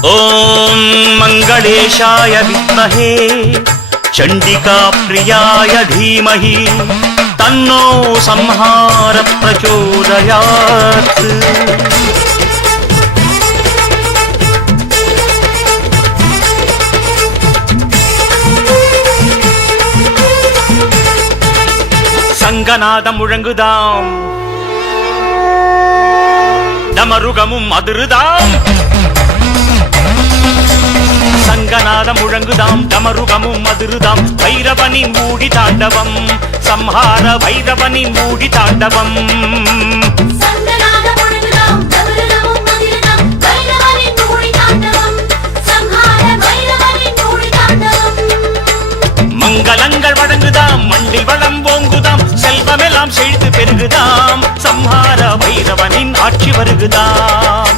ओम मंगलेशाय विद्महे चंडिका प्रियाय धीमहि तन्नो संहार प्रचोदयात्। சங்கநாதம் முழங்குதாம், டமருகமும் அதிருதாம். சங்கநாதம் முழங்குதாம், டமருகமும் அதிருதாம். பைரவனின் மூடி தாண்டவம், சம்ஹார பைரவனின் மூடி தாண்டவம். மங்களங்கள் வழங்குதாம், மண்ணில் வளம் ஓங்குதாம். செல்வமெல்லாம் செழித்து பெருகுதாம், சம்ஹார பைரவனின் ஆட்சி வருகுதாம்.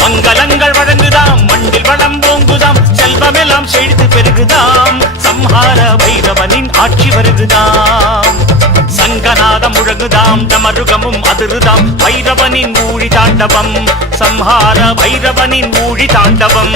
மங்களங்கள் வழங்குதாம், மண்ணில் வளம் ஓங்குதாம். செல்வமெல்லாம் செழித்து பெருகுதாம், சம்ஹார பைரவனின் ஆட்சி வருகுதாம். சங்கநாதம் முழங்குதாம், டமருகமும் அதிருதாம். பைரவனின் மூழி தாண்டவம், சம்ஹார பைரவனின் மூழி தாண்டவம்.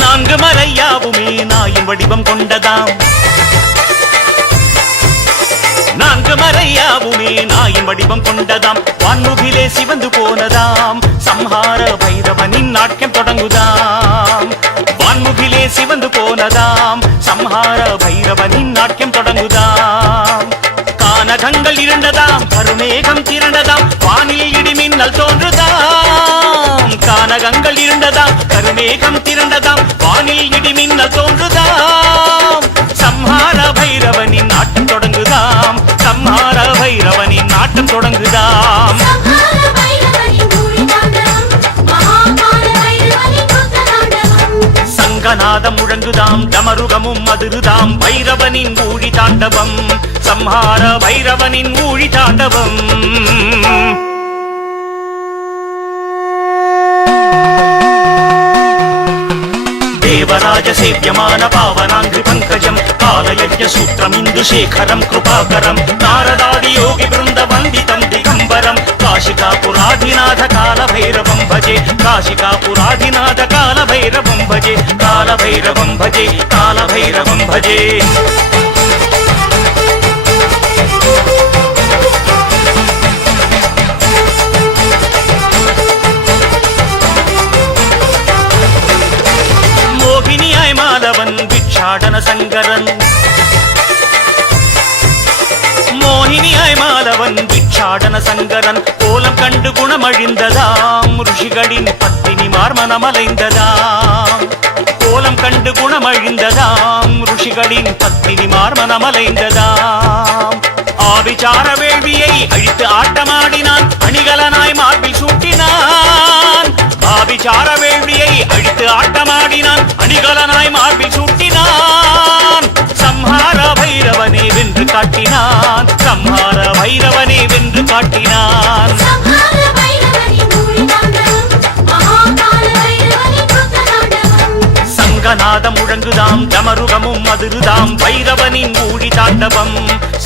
நான்கு மறையாவுமே நாயின் வடிவம் கொண்டதாம். நான்கு மறையாவுமே நாயின் வடிவம் கொண்டதாம். வான்முகிலே சிவந்து போனதாம், சம்ஹார பைரவனின் நாட்யம் தொடங்குதாம். வான்முகிலே சிவந்து போனதாம், சம்ஹார பைரவனின் நாட்யம் தொடங்குதாம். கானகங்கள் இரண்டதாம், கருமேகம் திரண்டதாம். வானில் இடிமின்னல் தோன்றுதாம். கானகங்கள் இரண்டதாம், கருமேகம் திரண்டதாம். வானில் இடிமின்னல் தோன்றுதாம். சம்ஹார பைரவனின் நாட்டம் தொடங்குதாம், சம்ஹார பைரவனின் நாட்டம் தொடங்குதாம். சங்கநாதம் முழங்குதாம், டமருகமும் அதிருதாம். பைரவனின் ஊழி தாண்டவம், சம்ஹார பைரவனின் ஊழி தாண்டவம். தேவராஜ சேவியமான பாவனாங்கு பங்கஜம், காலயஜ்ஞ சூத்திரம் இந்து சேகரம் கிருபாகரம். நாரதாதி யோகி பிருந்த வந்திதம் திகம்பரம். காஷிகா புராதிநாத கால பைரவம் பஜே, காஷிகா புராதிநாத கால பைரவம் பஜே, கால பைரவம் பஜே, கால பைரவம் பஜே. மோகினியாய் மாலவன் பிட்சாடன சங்கரன். மோகினியாய் மாலவன் பிட்சாடன சங்கரன். கோலம் கண்டு குணமழிந்ததாம், ருஷிகளின் பத்தினிமார் மனமலைந்ததாம். கோலம் கண்டு குணமழிந்ததாம், ருஷிகளின் பத்தினிமார் மனமலைந்ததாம். ஆபிசார வேள்வியை அழித்து ஆட்டமாடினான், அணிகலனாய் மார்பில் சூட்டினான். ஆபிசார வேள்வியை அழித்து ஆட்டமாடினான், அணிகலனாய் மார்பில் சூட்டினான். சம்ஹார பைரவனே வென்று காட்டினான், சம்ஹார பைரவனே வென்று காட்டினான். சங்கநாதம் முழங்குதாம், டமருகமும் அதிருதாம். பைரவனின் ஊழி தாண்டவம்,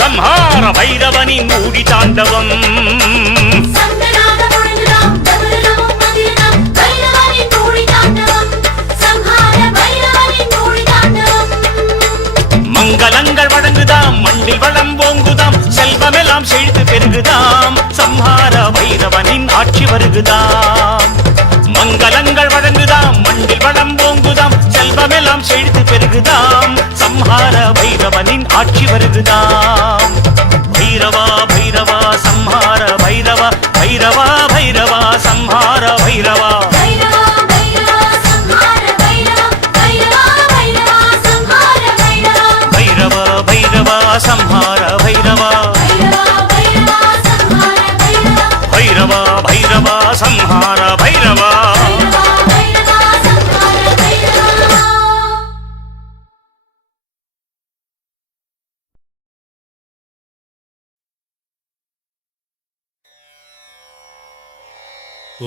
சம்ஹார பைரவனின் ஊழி தாண்டவம். மங்களங்கள் வழங்குதாம், மண்ணில் வளம் ஓங்குதாம். செல்வமெல்லாம் செழித்து பெருகுதாம், சம்ஹார பைரவனின் ஆட்சி வருகுதாம். மங்களங்கள் வழங்குதாம், மண்ணில் வளம் ஓங்குதாம். செல்வமெல்லாம் செழித்து பெருகுதாம், சம்ஹார பைரவனின் ஆட்சி வருகுதாம். பைரவா பைரவா சம்ஹார பைரவா, பைரவா பைரவா சம்ஹார பைரவா. சம்ஹார பைரவா, பைரவா பைரவா సంహార భైరవా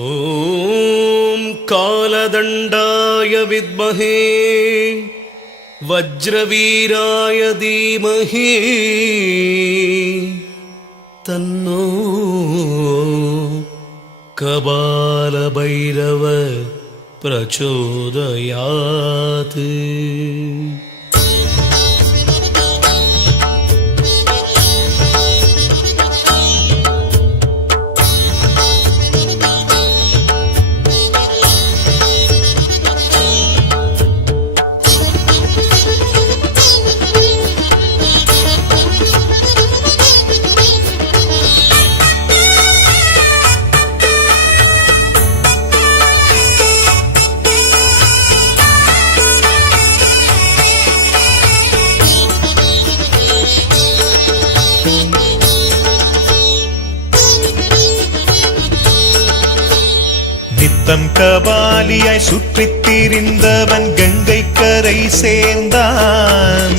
ॐ कालदण्डाय विद्महे वज्रवीराय धीमहि तन्नो कपालभैरव प्रचोदयात्। நித்தம் கபாலியாய் சுற்றித் திரிந்தவன் கங்கை கரை சேர்ந்தான்.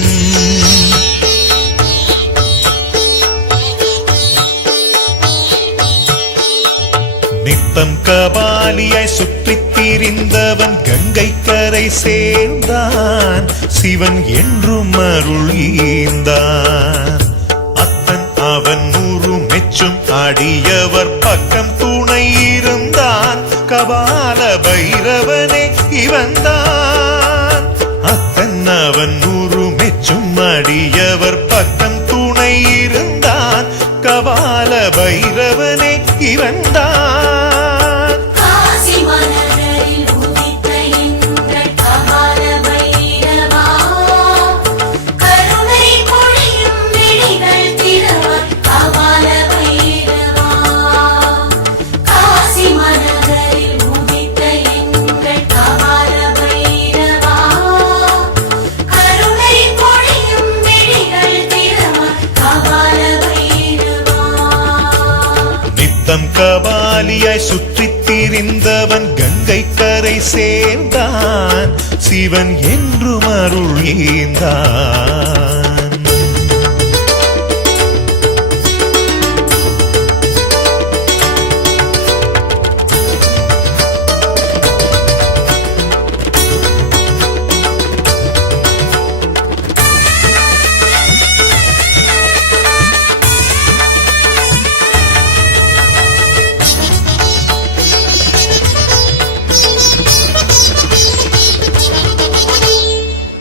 நித்தம் கபாலியாய் சுற்றித் திரிந்தவன் கங்கை கரை சேர்ந்தான். சிவன் என்றும் அருள் ஈந்தான். அத்தன் அவன் நூறு மெச்சும் அடியவர் பக்கம் துணை இருந்தான். கபால பைரவனே இவன்தான். அத்தன் அவன் நூறு மெச்சும் அடியவர் பக்கம் துணை இருந்தான். கபால பைரவனே இவன்தான். கபாலியாய் சுற்றித் திரிந்தவன் கங்கை கரை சேர்ந்தான். சிவன் என்றும் அருள் ஈந்தான்.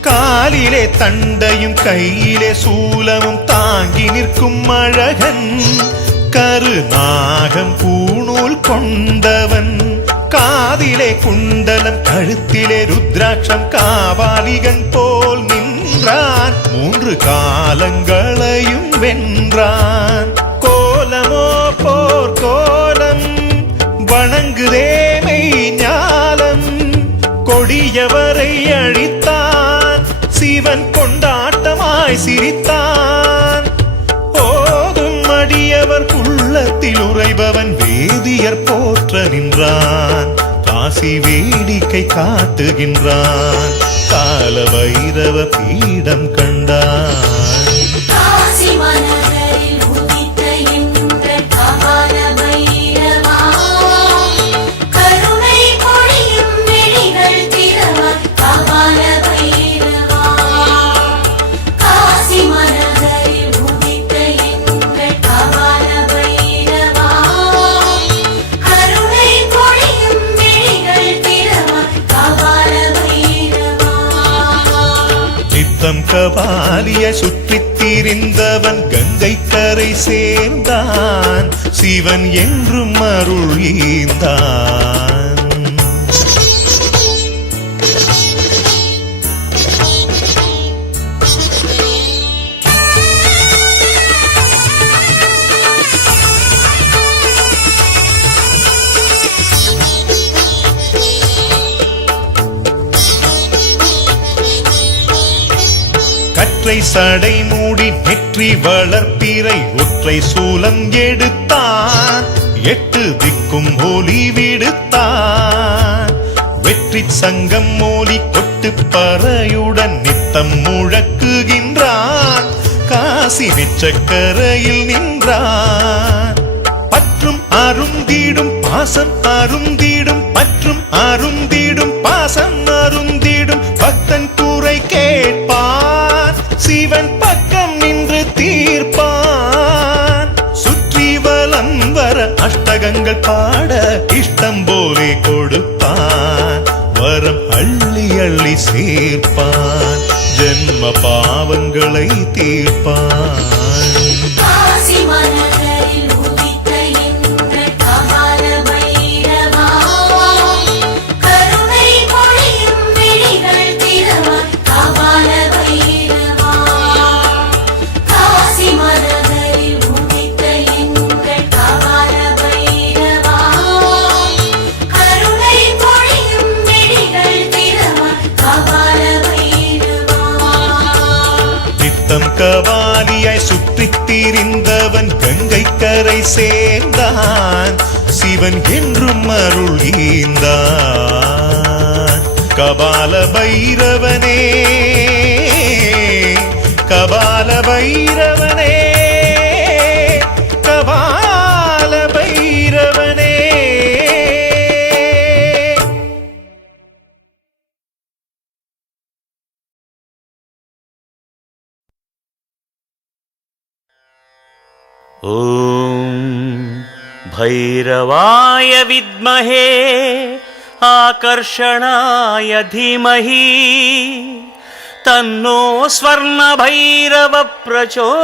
காலிலே தண்டையும் கையிலே சூலமும் தாங்கி நிற்கும் அழகன். கருநாகம் பூணூல் கொண்டவன். காதிலே குண்டலம் கழுத்திலே ருத்ராட்சம் காவாலிகன் போல் நின்றான். 3 காலங்களையும் வென்றான். கோலமோ போர் கோலம் வணங்குதே மெய் ஞாலம். கொடியவரை அழித்தான். சிவன் கொண்டாட்டமாய் சிரித்தான். போதும் அடியவர் உள்ளத்தில் உறைபவன் வேதியர் போற்ற நின்றான். காசி வேடிக்கை காட்டுகின்றான். கால பைரவ பீடம் கண்டான். கபாலியாய் சுற்றித் திரிந்தவன் கங்கை கரை சேர்ந்தான். சிவன் என்றும் அருள் ஈந்தான். கற்றை சடை மூடி நெற்றி வளர்ப்பிறை ஒற்றை சூலம் எடுத்தான். 8 திக்கும் ஒலி விடுத்தான். வெற்றி சங்கம் மோலி கொட்டு பறையுடன் நித்தம் முழக்குகின்றான். காசி நெச்சக்கரையில் நின்றான். பற்றும் அருந்திடும் பாசம் அருந்திடும், பற்றும் அருந்திடும் பாசம் அருந்திடும். பக்தன் கூரை கேட்பான், சிவன் பக்கம் நின்று தீர்ப்பான். சுற்றி வலம் வர அஷ்டகங்கள் பாட இஷ்டம் போலே கொடுப்பான். வரம் அள்ளி அள்ளி சேர்ப்பான், ஜென்ம பாவங்களை தீர்ப்பான். கபாலியாய் சுற்றித் திரிந்தவன் கங்கை கரை சேர்ந்தான். சிவன் என்றும் அருள் ஈந்தான். கபால பைரவனே, கபால பைரவனே, கபால பைரவனே. ॐ भैरवाय विद्महे आकर्षणाय धीमहि तन्नो स्वर्णभैरव प्रचोदयात्.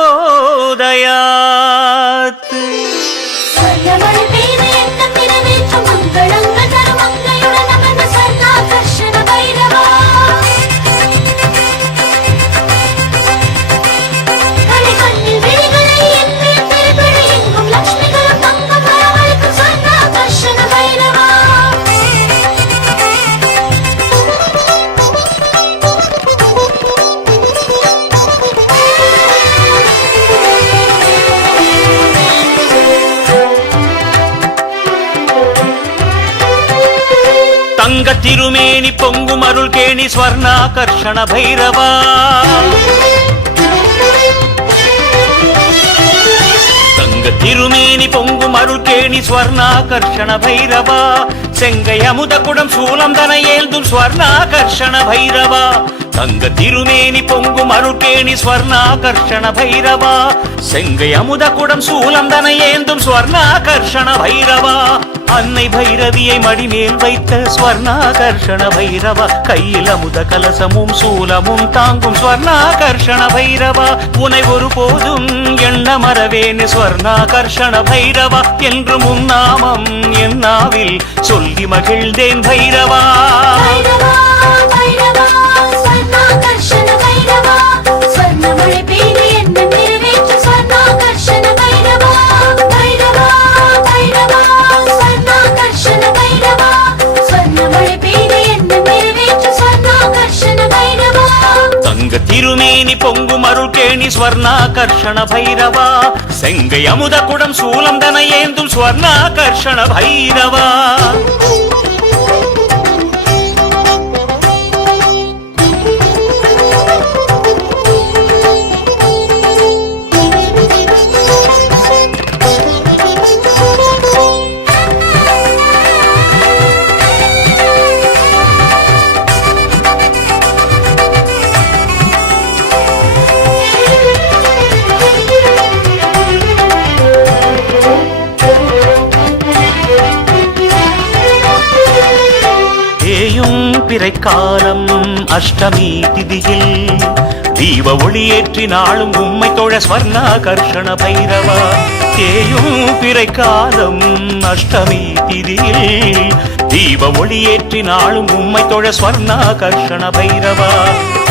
தங்க திருமேனி பொங்கும் அருள் கேணி ஸ்வர்ணாகர்ஷண பைரவா. தங்க திருமேனி பொங்கும் அருள் கேணி ஸ்வர்ணாகர்ஷண பைரவா. செங்கை அமுத குடம் சூலம் தன ஏந்தும் ஸ்வர்ணாகர்ஷண பைரவா. தங்க திருமேனி பொங்கும் அருள் கேணி ஸ்வர்ணாகர்ஷண பைரவா. செங்கை அமுத குடம் சூலம் தன ஏந்தும் ஸ்வர்ணாகர்ஷண பைரவா. அன்னை பைரவியை மடிமேல் வைத்த ஸ்வர்ணாகர்ஷண பைரவா. கையில் அமுத கலசமும் சூலமும் தாங்கும் ஸ்வர்ணாகர்ஷண பைரவா. உனை ஒரு போதும் எண்ண மறவேன் ஸ்வர்ணாகர்ஷண பைரவா. என்று முன்னாமம் என் நாவில் சொல்லி மகிழ்ந்தேன் பைரவா. திருமேனி பொங்கும் அருள் கேணி ஸ்வர்ணாகர்ஷண பைரவா. செங்கை அமுத குடம் சூலம் தன ஏந்தும் ஸ்வர்ணாகர்ஷண பைரவா. பிறைக்காலம் அஷ்டமி திதியில் தீப ஒளியேற்றி நாளும் உம்மை தொழ ஸ்வர்ணாகர்ஷண பைரவா. தேயும் பிறைக்காலம் அஷ்டமி திதியில் தீப ஒளியேற்றி நாளும் உம்மை தொழ ஸ்வர்ணாகர்ஷண பைரவா.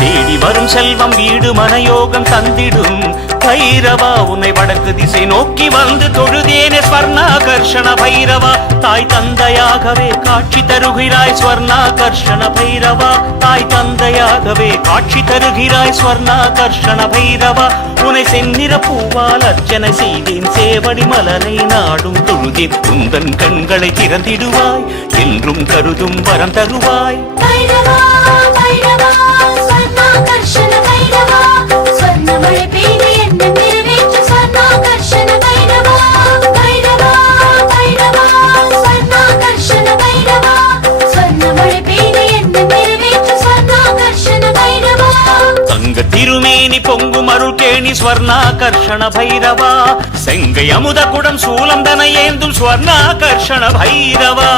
தேடி வரும் செல்வம் வீடு மனயோகம் தந்திடும் பைரவா உன்னை வடக்கு திசை நோக்கி வந்து தொழுதேனே ஸ்வர்ணாகர்ஷண பைரவா தாய் தந்தையாகவே காட்சி தருகிறாய் ஸ்வர்ணாகர்ஷண பைரவா தாய் தந்தையாகவே காட்சி தருகிறாய் ஸ்வர்ணாகர்ஷண பைரவா உன்னை செந்நிற பூவால் அர்ச்சனை செய்தேன் சேவடி மலரை நாடும் தொழுதேன் உந்தன் கண்களை திறந்திடுவாய் என்றும் கருதும் வரம் தருவாய் பைரவா பைரவா ஸ்வர்ணாகர்ஷண பைரவா ஸ்வர்ணமழை பெய்து என்ன நிறைவேற்று ஸ்வர்ணாகர்ஷண பைரவா பைரவா பைரவா ஸ்வர்ணாகர்ஷண பைரவா ஸ்வர்ணமழை பெய்து என்ன நிறைவேற்று ஸ்வர்ணாகர்ஷண பைரவா தங்க திருமேனி பொங்கும் அருள் கேணி ஸ்வர்ணாகர்ஷண பைரவா செங்கை அமுத குடம் சூலம் தன ஏந்தும் ஸ்வர்ணாகர்ஷண பைரவா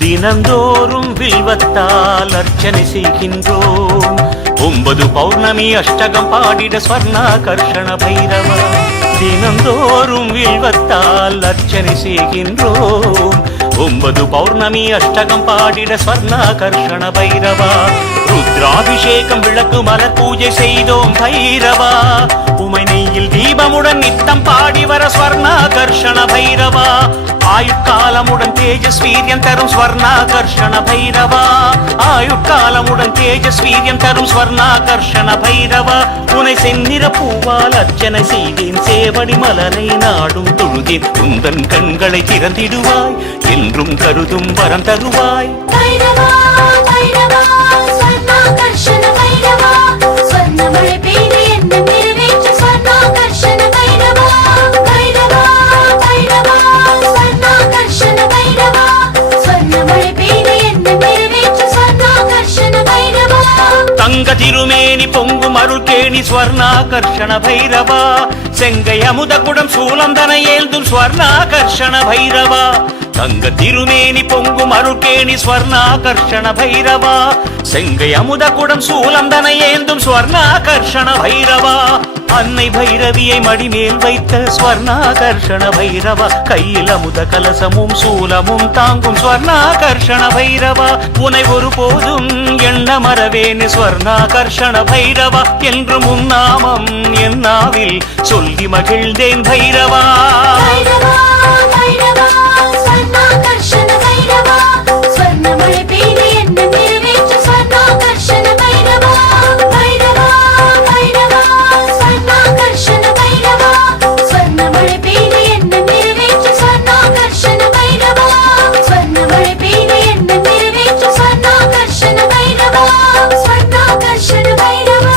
தினந்தோறும் வில்வத்தால் அர்ச்சனை செய்கின்றோம் 9 பௌர்ணமி அஷ்டகம் பாடிட ஸ்வர்ணாகர்ஷண பைரவா தினந்தோறும் வில்வத்தால் அர்ச்சனை செய்கின்றோம் 9 பௌர்ணமி அஷ்டகம் பாடிட ஸ்வர்ணாகர்ஷண பைரவா ருத்ராபிஷேகம் விளக்கு மலர் பூஜை செய்தோம் பைரவா உமை நெய்யில் தீபமுடன் நித்தம் பாடி வர ஸ்வர்ணாகர்ஷண பைரவா ஆயுட்காலமுடன் தேஜஸ்வீரியம் தரும் ஸ்வர்ணாகர்ஷண பைரவா ஆயுட்காலமுடன் தேஜஸ்வீரியம் தரும் ஸ்வர்ணாகர்ஷண பைரவா உனை செந்நிற பூவால் அர்ச்சனை செய்தேன் சேவடி மலரை நாடும் தொழுதேன் உந்தன் கண்களை திறந்திடுவாய் என்றும் கருதும் வரம் தருவாய் பைரவா பைரவா ஸ்வர்ணாகர்ஷண பைரவா ஸ்வர்ணமழை பெய்து என்ன நிறைவேற்று ஸ்வர்ணாகர்ஷண பைரவா பைரவா பைரவா ஸ்வர்ணாகர்ஷண பைரவா ஸ்வர்ணமழை பெய்து என்ன நிறைவேற்று ஸ்வர்ணாகர்ஷண பைரவா தங்க திருமேனி பொங்கும் அருள் கேணி ஸ்வர்ணாகர்ஷண பைரவா செங்கை அமுத குடம் சூலம் தன ஏந்தும் ஸ்வர்ணாகர்ஷண பைரவா தங்க திருமேனி பொங்கும் அருள்கேணி ஸ்வர்ணாகர்ஷண பைரவா செங்கை அமுத குடம் சூலம் தன ஏந்தும் ஸ்வர்ணாகர்ஷண பைரவா அன்னை பைரவியை மடிமேல் வைத்த ஸ்வர்ணாகர்ஷண பைரவா கையில் அமுத கலசமும் சூலமும் தாங்கும் ஸ்வர்ணாகர்ஷண பைரவா உனை ஒருபோதும் எண்ண மறவேன் ஸ்வர்ணாகர்ஷண பைரவா என்று முன்னாமம் என் நாவில் சொல்லி மகிழ்ந்தேன் பைரவா பைரவா பைரவா ஸ்வர்ணாகர்ஷண பைரவா ஸ்வர்ணமழை பெய்து என்ன நிறைவேற்று ஸ்வர்ணாகர்ஷண பைரவா பைரவா பைரவா ஸ்வர்ணாகர்ஷண பைரவா ஸ்வர்ணமழை பெய்து என்ன நிறைவேற்று ஸ்வர்ணாகர்ஷண பைரவா ஸ்வர்ணமழை பெய்து என்ன நிறைவேற்று ஸ்வர்ணாகர்ஷண பைரவா ஸ்வர்ணாகர்ஷண பைரவா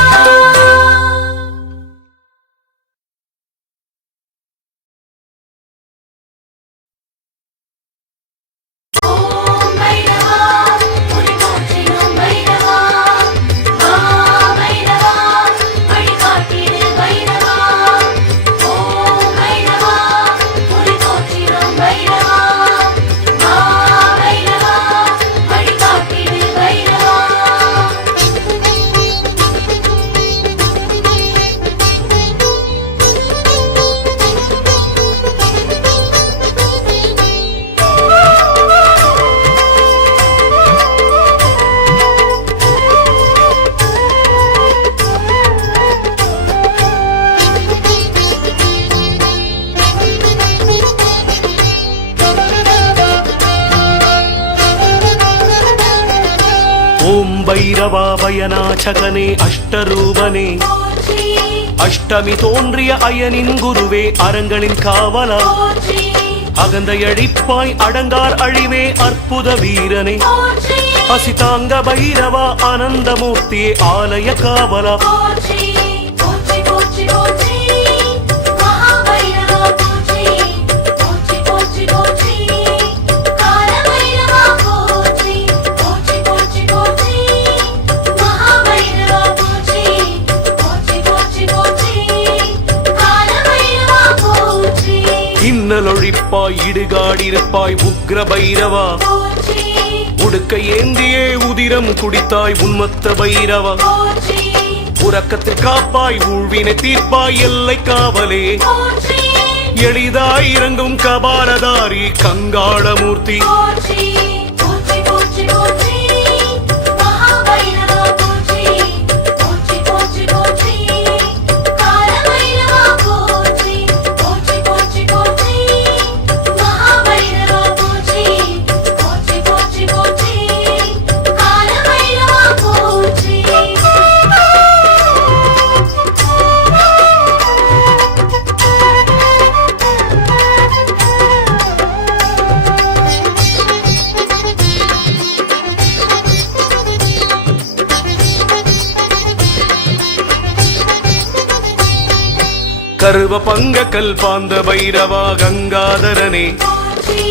ஓம் பைரவாபயநாசகனே அஷ்டரூபனே அஷ்டமி தோன்றிய அயனின் குருவே அரங்களின் காவலா அகந்தையழிப்பாய் அடங்கார் அழிவே அற்புத வீரனே அசிதாங்க பைரவா ஆனந்தமூர்த்தியே ஆலய காவலா இன்னலொடு காப்பாய் இடுகாடிருப்பாய் உக்ர பைரவா போற்றி உடுக்கை ஏந்தியே உதிரம் குடித்தாய் உன்மத்த பைரவா போற்றி உறக்கத்தில் காப்பாய் ஊழ்வினை தீர்ப்பாய் எல்லை காவலே போற்றி எளிதாய் இறங்கும் கபாலதாரி கங்காளமூர்த்தி போற்றி போற்றி போற்றி போற்றி மகாபைரவா போற்றி போற்றி போற்றி போற்றி காலபைரவா போற்றி போற்றி போற்றி போற்றி மகாபைரவா போற்றி போற்றி போற்றி போற்றி காலபைரவா போற்றி கருவ பங்க கல்பாந்த பைரவா கங்காதரனே போற்றி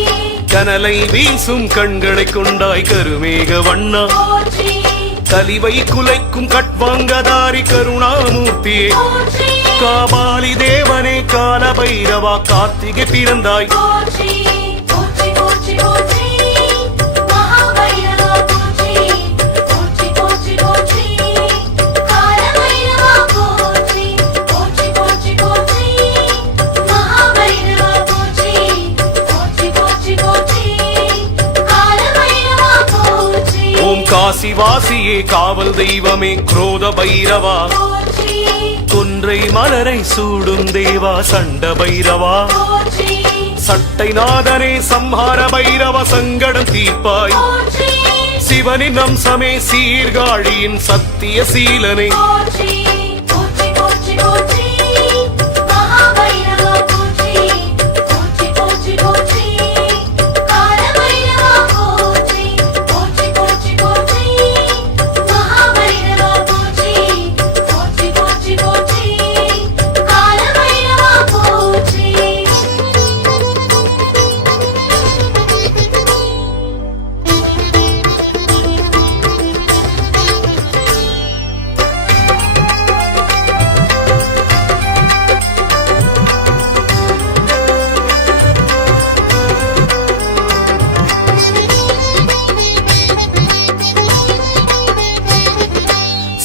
கனலை வீசும் கண்களை கொண்டாய் கருமேக வண்ணா போற்றி கலிவை குலைக்கும் கட்வாங்கதாரி கருணாமூர்த்தியே போற்றி காபாலி தேவனே கால பைரவா கார்த்திகை பிறந்தாய் போற்றி போற்றி போற்றி போற்றி மகாபைரவா போற்றி போற்றி போற்றி போற்றி காலபைரவா போற்றி போற்றி போற்றி போற்றி மகாபைரவா போற்றி போற்றி போற்றி போற்றி காலபைரவா போற்றி ஓம் காசிவாசியே காவல் தெய்வமே குரோத பைரவா போற்றி கொன்றை மலரை சூடும் தேவா சண்ட பைரவா போற்றி சட்டை நாதனே சம்ஹார பைரவ சங்கடம் தீர்ப்பாய் போற்றி சிவனின் அம்சமே சீர்காழியின் சத்திய சீலனை போற்றி போற்றி போற்றி போற்றி மகாபைரவா போற்றி போற்றி போற்றி போற்றி காலபைரவா போற்றி போற்றி போற்றி போற்றி மகாபைரவா போற்றி போற்றி போற்றி போற்றி காலபைரவா போற்றி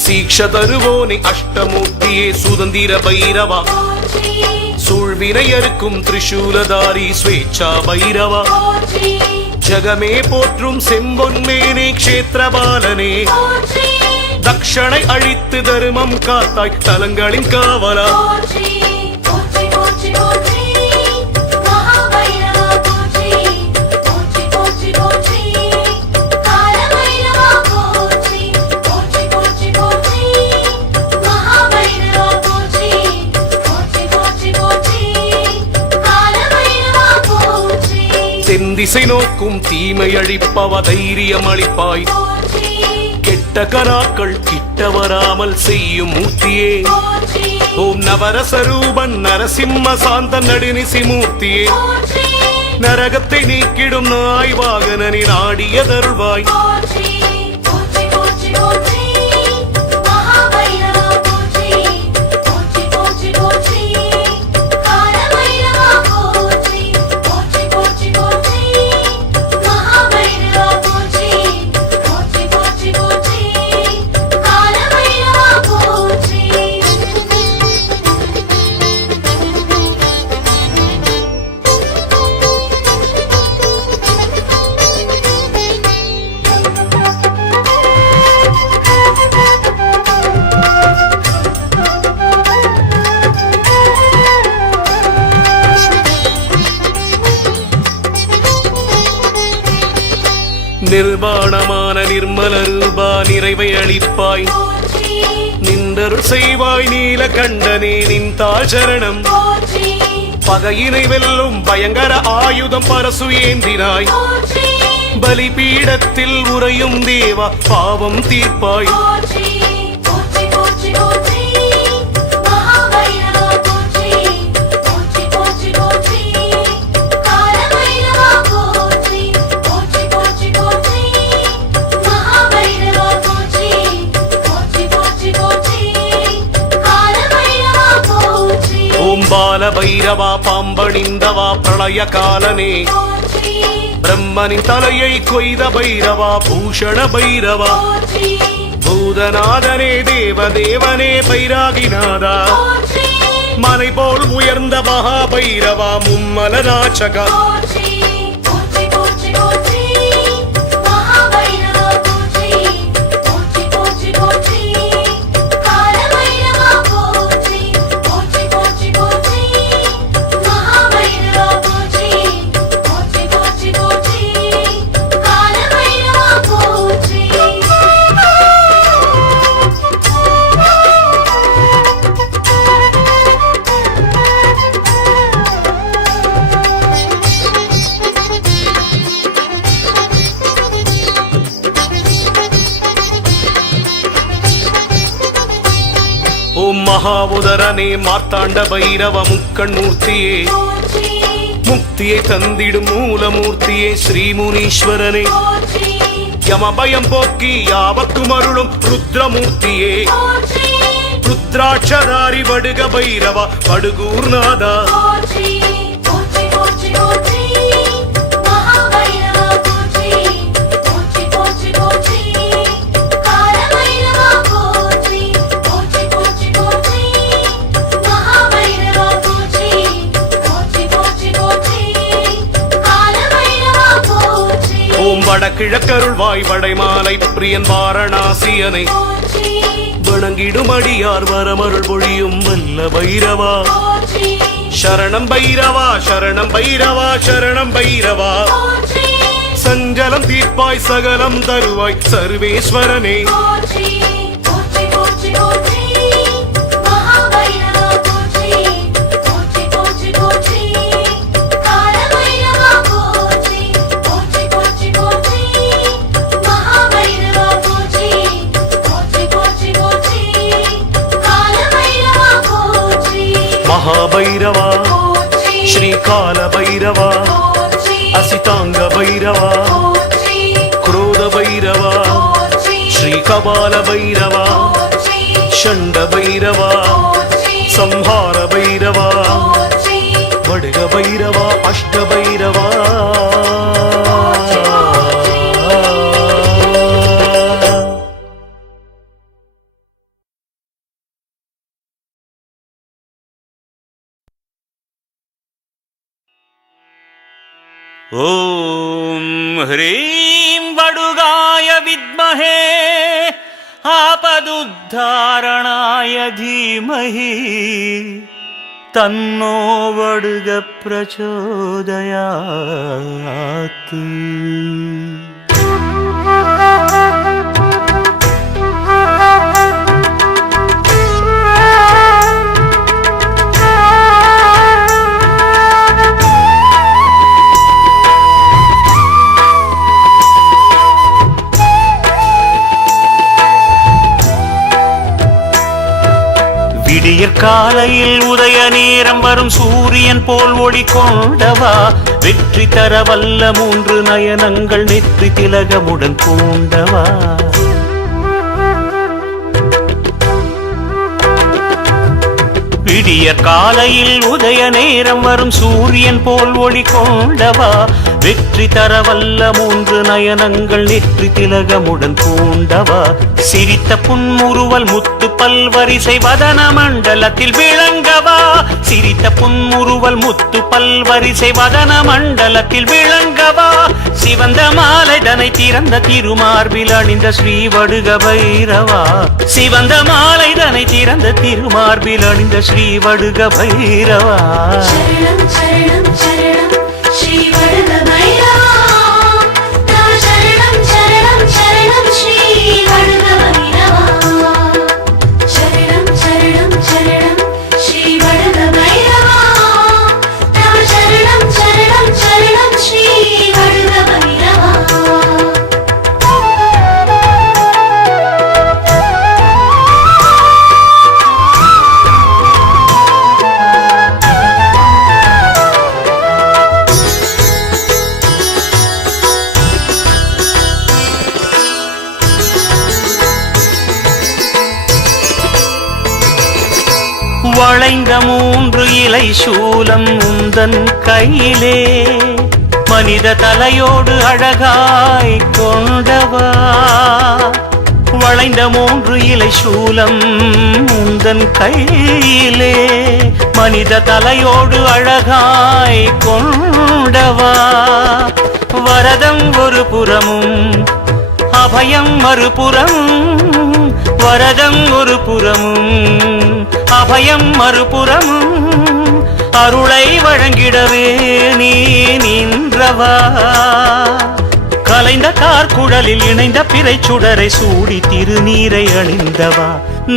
சீக்ஷ தருவோனி அஷ்டமூர்த்தியே சுதந்திர பைரவா போற்றி சூழ்வினை அறுக்கும் திரிசூலதாரி ஸ்வேச்சா பைரவா போற்றி ஜகமே போற்றும் செம்பொன்மேனே க்ஷேத்திரபாலனே போற்றி தக்ஷணை அழித்து தருமம் காத்தாய் தலங்களின் காவலா போற்றி போற்றி போற்றி போற்றி மகாபைரவா போற்றி போற்றி போற்றி போற்றி காலபைரவா போற்றி போற்றி போற்றி போற்றி மகாபைரவா போற்றி போற்றி போற்றி போற்றி காலபைரவா போற்றி தென்திசை நோக்கும் தீமை அழிப்பவ தைரியம் அளிப்பாய் போற்றி கெட்ட கராக்கள் கிட்ட வராமல் செய்யும் மூர்த்தியே போற்றி ஓம் நவரசரூபன் நரசிம்ம சாந்த நடுநிசி மூர்த்தியே போற்றி நரகத்தை நீக்கிடும் நாய் வாகனனின் ஆடியதருள்வாய் போற்றி போற்றி போற்றி போற்றி மகாபைரவா போற்றி போற்றி போற்றி போற்றி காலபைரவா போற்றி போற்றி போற்றி போற்றி மகாபைரவா போற்றி போற்றி போற்றி போற்றி காலபைரவா போற்றி நிர்வாணமான நிர்மல ரூபா நிறைவை அளிப்பாய் போற்றி நின்றருள் செய்வாய் நீலகண்டனே நின் தாழ் சரணம் போற்றி பகையினை வெல்லும் பயங்கர ஆயுதம் பரசு ஏந்தினாய் போற்றி பலிபீடத்தில் உறையும் தேவா பாவம் தீர்ப்பாய் போற்றி போற்றி போற்றி போற்றி மகாபைரவா போற்றி போற்றி போற்றி போற்றி காலபைரவா போற்றி போற்றி போற்றி போற்றி மகாபைரவா போற்றி போற்றி போற்றி போற்றி காலபைரவா போற்றி ஓம் பால பைரவா பாம்பணிந்தவா பிரளய காலனே போற்றி பிரம்மனின் தலையை கொய்த பைரவா பூஷண பைரவா போற்றி பூதநாதனே தேவதேவனே பைராகிநாதா போற்றி மலை போல் உயர்ந்த மகா பைரவா மும்மலநாச்சகா போற்றி போற்றி போற்றி போற்றி மகாபைரவா போற்றி போற்றி போற்றி போற்றி காலபைரவா போற்றி போற்றி போற்றி போற்றி மகாபைரவா போற்றி போற்றி போற்றி போற்றி காலபைரவா போற்றி ஓம் மகாவுதரனே மார்த்தாண்ட பைரவ முக்கண்மூர்த்தியே போற்றி முக்தியை தந்திடும் மூலமூர்த்தியே ஸ்ரீமுனீஸ்வரனே போற்றி யமபயம் போக்கி யாவத்தும் அருளும் ருத்ரமூர்த்தியே போற்றி ருத்ராட்சதாரி வடுக பைரவா படுகூர்நாதா போற்றி போற்றி போற்றி போற்றி மகாபைரவா போற்றி போற்றி போற்றி போற்றி காலபைரவா போற்றி போற்றி போற்றி போற்றி மகாபைரவா போற்றி போற்றி போற்றி போற்றி காலபைரவா போற்றி ஓம் வடகிழக்கருள்வாய் வடைமாலை பிரியன் வாரணாசியனை போற்றி வணங்கிடும் அடியார் வரமருள் பொழியும் வல்ல பைரவா போற்றி சரணம் பைரவா சரணம் பைரவா சரணம் பைரவா போற்றி சஞ்சலம் தீர்ப்பாய் சகலம் தருவாய் சர்வேஸ்வரனே போற்றி போற்றி போற்றி போற்றி மகாபைரவா போற்றி போற்றி போற்றி போற்றி காலபைரவா போற்றி போற்றி போற்றி போற்றி மகாபைரவா போற்றி போற்றி போற்றி போற்றி காலபைரவா போற்றி மகாபைரவா போற்றி ஸ்ரீ கால பைரவா போற்றி அசிதாங்க பைரவா போற்றி குரோத பைரவா போற்றி ஸ்ரீ கபால பைரவா போற்றி ஷண்ட பைரவா போற்றி சம்ஹார பைரவா போற்றி வடுக பைரவா அஷ்ட பைரவா ஓம் ஹ்ரீம் வடுகாய வித்மஹே ஆபதுத்தாரணாய தீமஹி தன்னோ வடுக பிரச்சோதயாத். விடியற் காலையில் உதய நேரம் வரும் சூரியன் போல் ஒளி கொண்டவா, வெற்றி தர வல்ல மூன்று நயனங்கள் நெற்றி திலகமுடன் பூண்டவா. விடியற் காலையில் உதய நேரம் வரும் சூரியன் போல் ஒளி கொண்டவா, வெற்றி தர வல்ல மூன்று நயனங்கள் நெற்றி திலகமுடன் பூண்டவா. சிரித்த புன்முறுவல் முத்து பல்வரிசை வதன மண்டலத்தில் விளங்கவா, சிரித்த புன்முறுவல் முத்து பல்வரிசை வதன மண்டலத்தில் விளங்கவா. சிவந்த மாலை தனை திறந்த திருமார்பில் அணிந்த ஸ்ரீ வடுக பைரவா, சிவந்த மாலை தனை திறந்த திருமார்பில் அணிந்த ஸ்ரீ வடுக பைரவா. சரணம் சரணம் சரணம் ஸ்ரீ வடுக பைரவா, சரணம் சரணம் சரணம் ஸ்ரீ வடுக பைரவா, சரணம் சரணம் சரணம் ஸ்ரீ வடுக பைரவா, சரணம் சரணம் சரணம் ஸ்ரீ வடுக பைரவா. வளைந்த 3 இலை சூலம் உந்தன் கையிலே மனித தலையோடு அழகாய் கொண்டவா. வளைந்த 3 இலை சூலம் உந்தன் கையிலே மனித தலையோடு அழகாய் கொண்டவா. வரதம் ஒரு புறமும் அபயம் மறுபுறமும், வரதம் ஒரு புறமும் அபயம் மறுபுறமும், அருளை வழங்கிடவே நீ நின்றவா. கலைந்த கார்குழலில் இணைந்த பிறை சுடரை சூடி திருநீரை அணிந்தவா.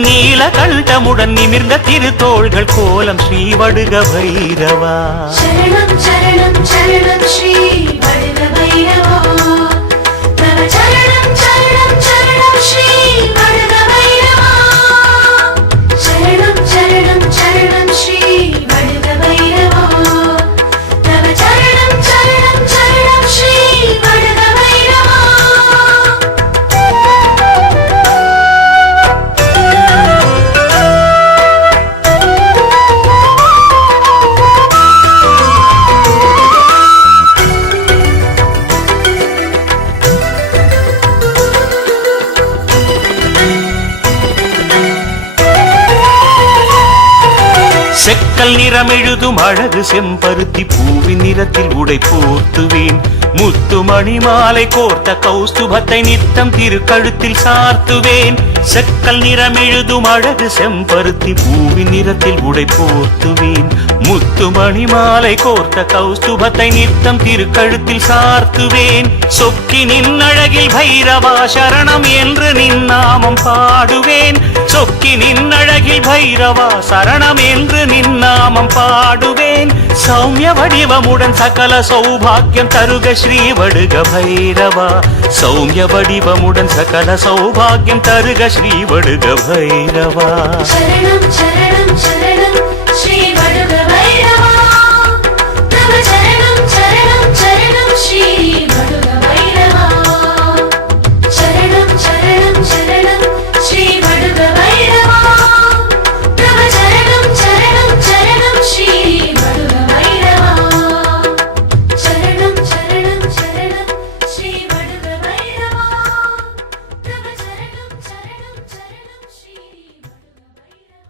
நீல கண்டமுடன் நிமிர்ந்த திருத்தோள்கள் கோலம் ஸ்ரீ வடுக பைரவா. சரணம் சரணம் சரணம் ஸ்ரீ வடுக பைரவா. தவ சரணம் சரணம் சரணம் ஸ்ரீ வடுக பைரவா. சரணம் சரணம் சரணம் ஸ்ரீ வடுக பைரவா. தவ சரணம் சரணம் சரணம் ஸ்ரீ வடுக பைரவா. செக்கல் நிறம் எழுதும் அழகு செம்பருத்தி பூவின் நிறத்தில் உடை போர்த்துவேன். முத்து மணி மாலை கோர்த்த கௌஸ்துபத்தை நித்தம் திருக்கழுத்தில் சார்த்துவேன். செக்கல் நிறம் எழுதும் அழகு செம்பருத்தி பூவின் நிறத்தில் உடை போர்த்துவேன். முத்து மணி மாலை கோர்த்த கௌஸ்துபத்தை நித்தம் திருக்கழுத்தில் சார்த்துவேன். சொக்கி நின் அழகில் பைரவா சரணம் என்று நின் நாமம் பாடுவேன். சொக்கி நின் அழகில் பைரவா சரணம் என்று நின் நாமம் பாடுவேன். சௌமிய வடிவமுடன் சகல சௌபாக்கியம் தருக ஸ்ரீ வடுக பைரவா. சௌமிய வடிவமுடன் சகல சௌபாக்கியம் தருக ஸ்ரீ வடுக பைரவா. சரணம் சரணம் சரணம் ஸ்ரீ வடுக பைரவா. தவ சரணம் சரணம் சரணம் ஸ்ரீ வடுக பைரவா. சரணம் சரணம் சரணம் ஸ்ரீ வடுக பைரவா. தவ சரணம் சரணம் சரணம் ஸ்ரீ வடுக பைரவா. சரணம் சரணம் சரணம் ஸ்ரீ வடுக பைரவா. தவ சரணம் சரணம் சரணம் ஸ்ரீ வடுக பைரவா.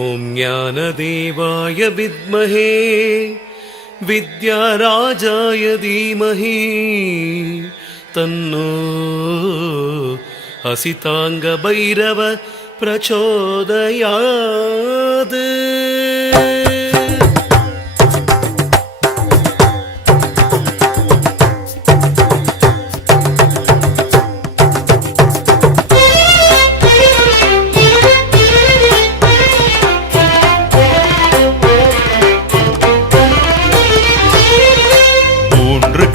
ஓம் ஞானதேவாய வித்மஹே வித்யாராஜாய தீமஹி தன்னோ அசிதாங்க பைரவ பிரச்சோதயாது.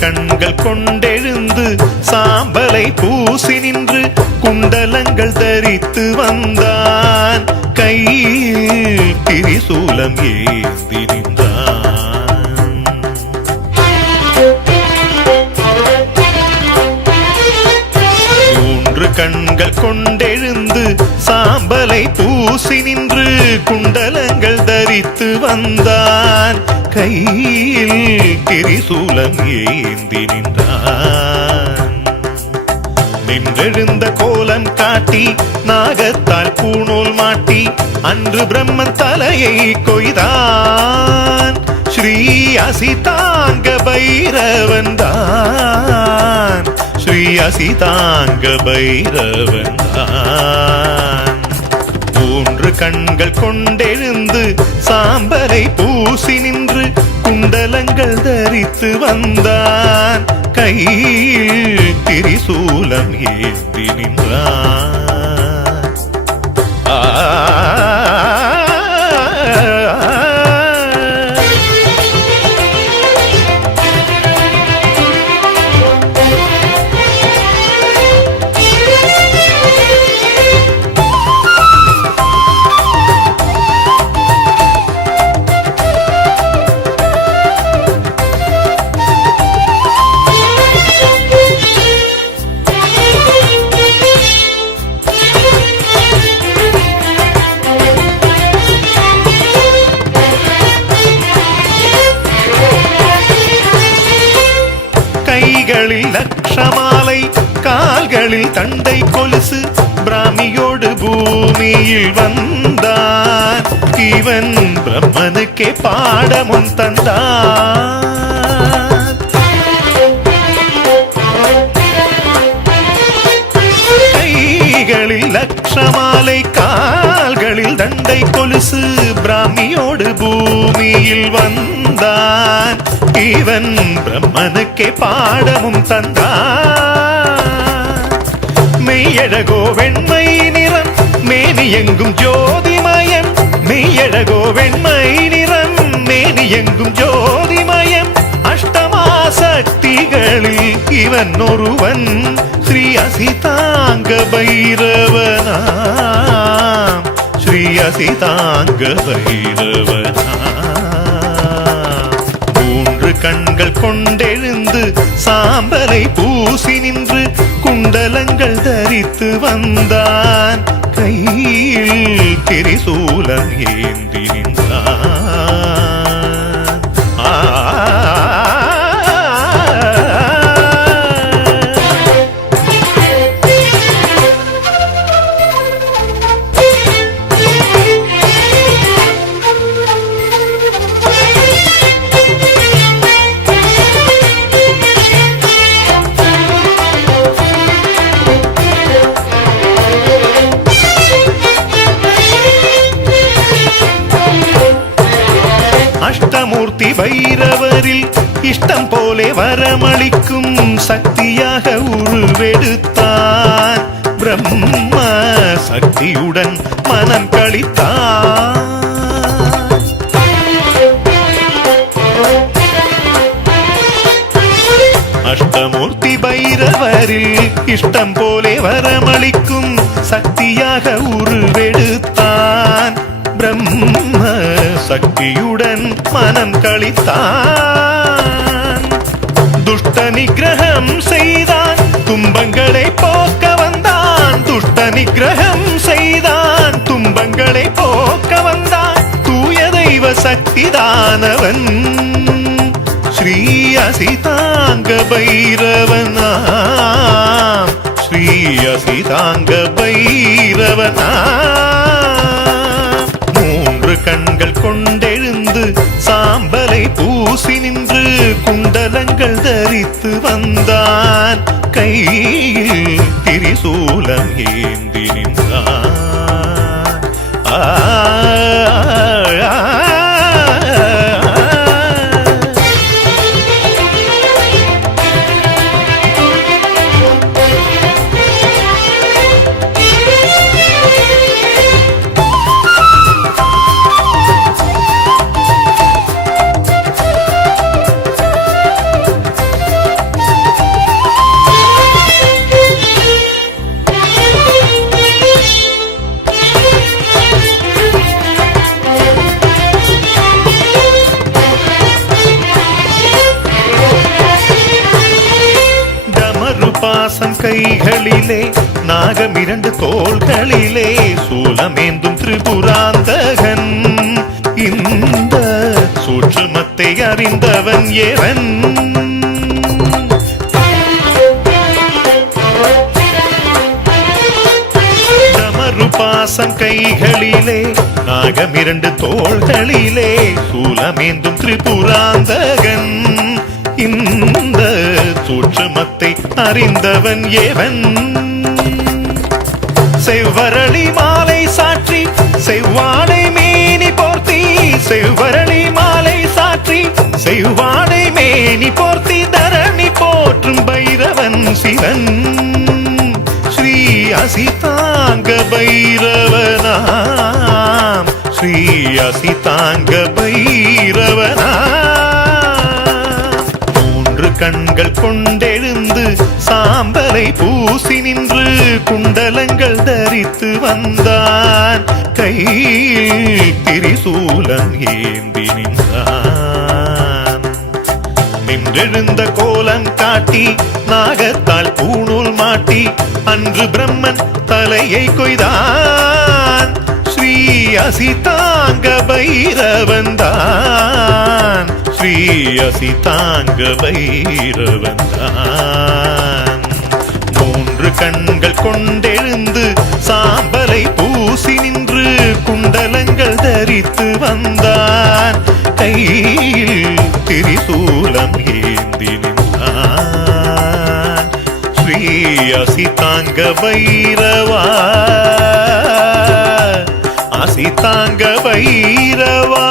கண்கள் கொண்டெழுந்து சாம்பலை பூசி நின்று குண்டலங்கள் தரித்து வந்தான். கையில் திரிசூலம் ஏந்தி நின்றான். 3 கண்கள் கொண்டெழுந்து சாம்பலை பூசி நின்று குண்டலங்கள் தரித்து வந்தான். கையில் திரிசூலம் ஏந்தி நின்றான். நின்றெழுந்த கோலம் காட்டி நாகத்தால் பூணூல் மாட்டி அன்று பிரம்மன் தலையை கொய்தான். ஸ்ரீ அசிதாங்க பைரவன் தான். ஸ்ரீ அசிதாங்க பைரவன் தான். 3 கண்கள் கொண்டெழுந்து சாம்பலை பூசி நின்று குண்டலங்கள் தரித்து வந்தான். கையில் திரிசூலம் ஏந்தி நின்றான். கைகளில் லட்சமாலை கால்களில் தண்டை கொலுசு பிராமியோடு பூமியில் வந்தான் இவன் பிரம்மனுக்கே பாடமும் தந்தான் கைகளில் லட்சமாலை கால்களில் தண்டை கொலுசு பிராமியோடு பூமியில் வந்தான் இவன் பிரம்மனுக்கே பாடமும் தந்தான் மெய்யழகோ வெண்மை நிறம் மேனி எங்கும் ஜோதிமயம் மெய்யழகோ வெண்மை நிறம் மேனி எங்கும் ஜோதிமயம் அஷ்டமா சக்திகளில் இவன் ஒருவன் ஸ்ரீ அசிதாங்க பைரவனாம் ஸ்ரீ அசிதாங்க பைரவனாம் மூன்று கண்கள் கொண்டெழுந்து சாம்பலை பூசி நின்று குண்டலங்கள் தரித்து வந்தான் கையில் திரிசூலம் ஏந்தி நின்றான் அஷ்டமூர்த்தி பைரவரில் இஷ்டம் போலே வரமளிக்கும் சக்தியாக உருவெடுத்தான் பிரம்ம சக்தியுடன் மனம் கழித்தான் அஷ்டமூர்த்தி பைரவரில் இஷ்டம் போலே வரமளிக்கும் சக்தியாக உருவெடுத்தான் பிரம்ம சக்தியுடன் மனம் கழித்தான் துஷ்ட நிகிரகம் செய்தான் துன்பங்களை போக்க வந்தான் துஷ்ட நிகிரகம் செய்தான் துன்பங்களை போக்க வந்தான் தூய தெய்வ சக்திதானவன் ஸ்ரீ அசிதாங்க பைரவனாம் ஸ்ரீ அசிதாங்க பைரவனாம் மூன்று கண்கள் கொண்டெழுந்து சாம்பலை பூசி நின்று குண்டலங்கள் தரித்து வந்தான் கையில் திரிசூலம் ஏந்தி நின்றான் பாசம் கைகளிலே நாகம் இரண்டு தோள்களிலே சூலமேந்தும் திரிபுராந்தகன் இந்த சூட்சுமத்தை அறிந்தவன் எவன் டமரு பாசம் கைகளிலே நாகம் இரண்டு தோள்களிலே சூலமேந்தும் திரிபுராந்தகன் இந்த சூட்சுமத்தை அறிந்தவன் எவன் செவ்வரளி மாலை சாற்றி செவ்வாடை மேனி போர்த்தி செவ்வரளி மாலை சாற்றி செவ்வாடை மேனி போர்த்தி தரணி போற்றும் பைரவன் சிவன் ஸ்ரீ அசிதாங்க பைரவனாம் ஸ்ரீ அசிதாங்க பைரவனாம் கண்கள் கொண்டெழுந்து சாம்பலை பூசி நின்று குண்டலங்கள் தரித்து வந்தான் கையில் திரிசூலம் ஏந்தி நின்றான் நின்றெழுந்த கோலம் காட்டி நாகத்தால் பூணூல் மாட்டி அன்று பிரம்மன் தலையை கொய்தான் ஸ்ரீ அசிதாங்க பைரவன்தான் ஸ்ரீ அசிதாங்க பைரவன்தான். 3 கண்கள் கொண்டெழுந்து சாம்பலை பூசி நின்று குண்டலங்கள் தரித்து வந்தான். கையில் திரிசூலம் ஏந்தி நின்றான். ஸ்ரீ அசிதாங்க பைரவா, அசிதாங்க பைரவா.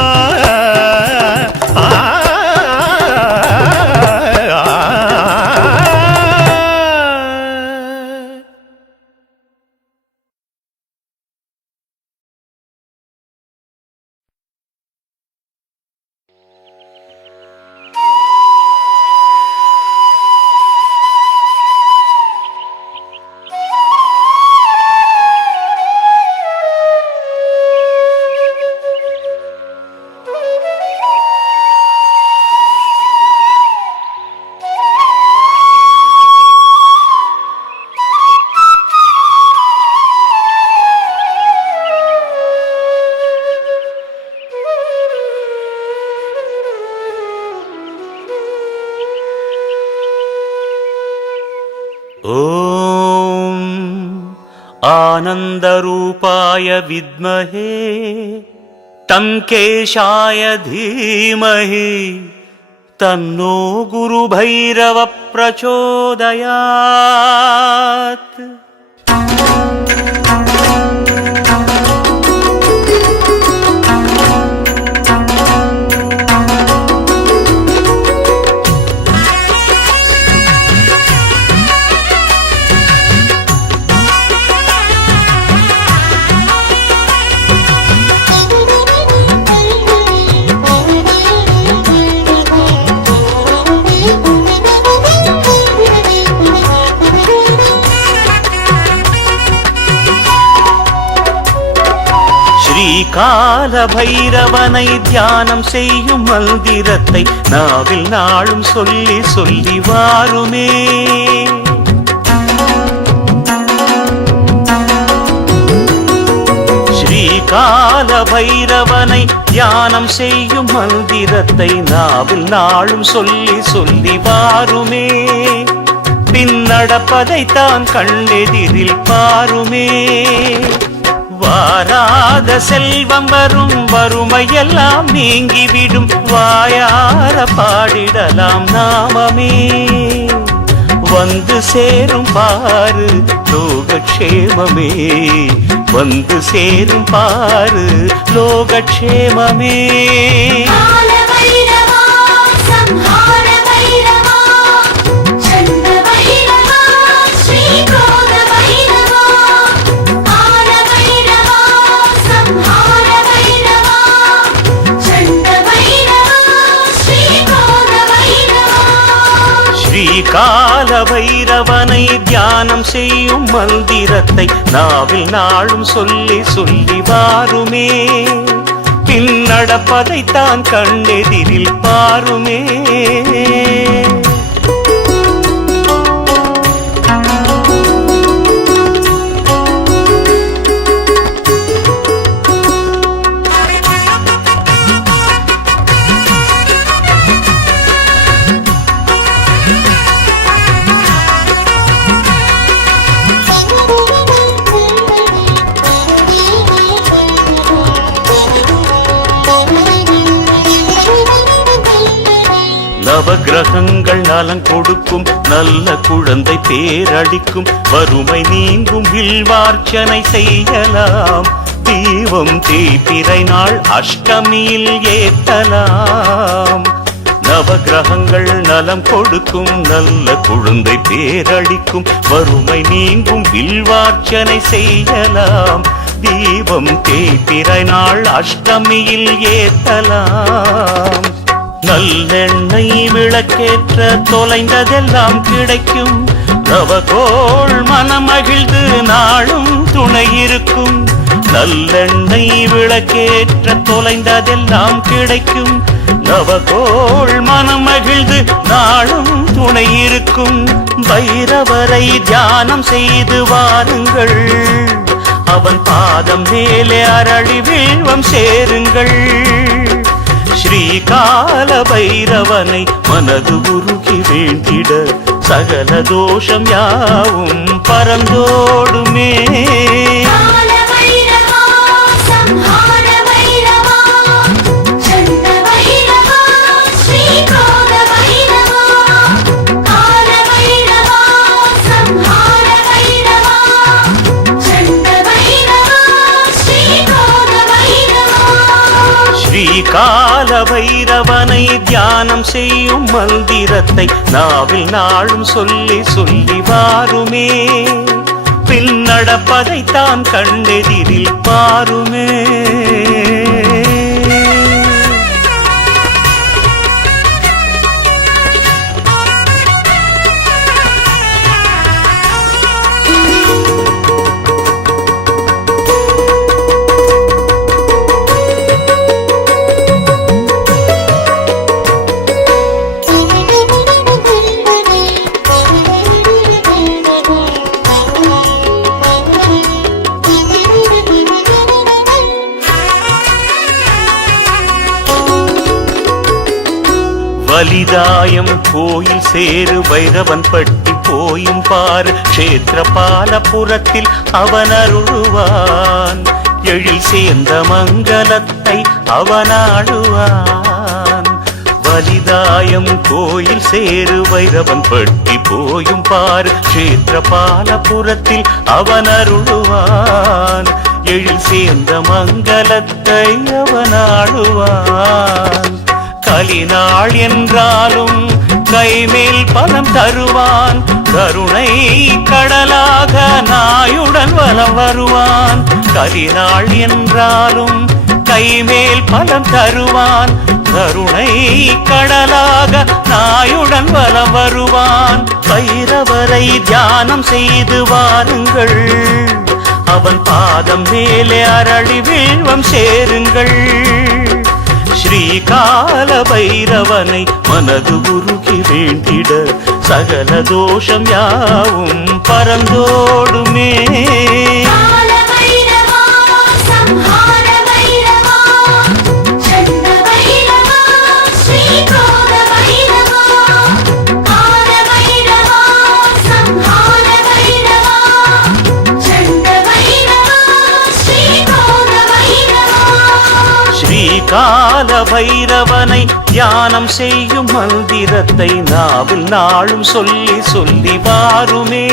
ஓம் ஆனந்தரூபாய வித்மஹே தங்கேஷாய தீமஹி தன்னோ குருபைரவ பிரச்சோதயாத். கால பைரவனை தியானம் செய்யும் மந்திரத்தை நாவில் நாளும் சொல்லி சொல்லி வாருமே. ஸ்ரீகால பைரவனை தியானம் செய்யும் மந்திரத்தை நாவில் நாளும் சொல்லி சொல்லி வாருமே. பின்னடப்பதைத்தான் கண்ணெதிரில் பாருமே. வாராத செல்வம் வரும், வறுமையெல்லாம் நீங்கிவிடும், வாயார பாடிடலாம் நாமமே. வந்து சேரும் பாரு லோகக்ஷேமமே, வந்து சேரும் பாரு லோகக்ஷேமமே. கால பைரவனை தியானம் செய்யும் மந்திரத்தை நாவில் நாளும் சொல்லி சொல்லி வாருமே. பின்னடப்பதைத்தான் கண்ணெதிரில் பாருமே. நவகிரகங்கள் நலம் கொடுக்கும், நல்ல குழந்தை பேரடிக்கும், வறுமை நீங்கும், வில்வார்ச்சனை செய்யலாம். தீபம் தேய்பிறை நாள் அஷ்டமியில் ஏற்றலாம். நவகிரகங்கள் நலம் கொடுக்கும், நல்ல குழந்தை பேரடிக்கும், வறுமை நீங்கும், வில்வார்ச்சனை செய்யலாம். தீபம் தேய்பிறை நாள் அஷ்டமியில் ஏற்றலாம். நல்லெண்ணெய் விளக்கேற்ற தொலைந்ததெல்லாம் கிடைக்கும். நவகோள் மனமகிழ்ந்து நாளும் துணை இருக்கும். நல்லெண்ணெய் விளக்கேற்ற தொலைந்ததெல்லாம் கிடைக்கும். நவகோள் மனமகிழ்ந்து நாளும் துணை இருக்கும். பைரவரை தியானம் செய்து வாருங்கள், அவன் பாதம் மேலே அரளி வில்வம் சேருங்கள். ஸ்ரீகால பைரவனை மனது உருகி வேண்டிட சகல தோஷம் யாவும் பறந்தோடுமே. கால பைரவா சம்ஹார பைரவா சண்ட பைரவா ஸ்ரீகால பைரவா கால பைரவா சம்ஹார பைரவா சண்ட பைரவா ஸ்ரீகால பைரவா. ஸ்ரீகால பைரவனை தியானம் செய்யும் மந்திரத்தை நாவில் நாளும் சொல்லி சொல்லி வாருமே. பின் நடப்பதைத்தான் கண்ணெதிரில் பாருமே. வலிதாயம் கோயில் சேரு வைரவன் பட்டி போயும் பார் க்ஷேத்திரபாலபுரத்தில் அவன் அருள்வான். எழில் சேர்ந்த மங்களத்தை அவனாடுவான். வலிதாயம் கோயில் சேரு வைரவன் பட்டி போயும் பார் க்ஷேத்திரபாலபுரத்தில் அவன் அருள்வான். எழில் சேர்ந்த மங்களத்தை அவனாடுவான். கலிநாள் என்றாலும் கைமேல் பலம் தருவான். கருணை கடலாக நாயுடன் வலம் வருவான். கலிநாள் என்றாலும் கைமேல் பலம் தருவான். கருணை கடலாக நாயுடன் வலம் வருவான். பைரவரை தியானம் செய்து வாருங்கள். அவன் பாதம் மேலே அரளி வீழ்வம் சேருங்கள். ஸ்ரீகால பைரவனை மனது உருகி வேண்டிட சகல தோஷம் யாவும் பறந்தோடுமே. கால பைரவா சம்ஹார பைரவா சண்ட பைரவா ஸ்ரீகால பைரவா கால பைரவா சம்ஹார பைரவா சண்ட பைரவா ஸ்ரீகால பைரவா. ஸ்ரீகால பைரவனை தியானம் செய்யும் மந்திரத்தை நாவில் நாளும் சொல்லி சொல்லி வாருமே.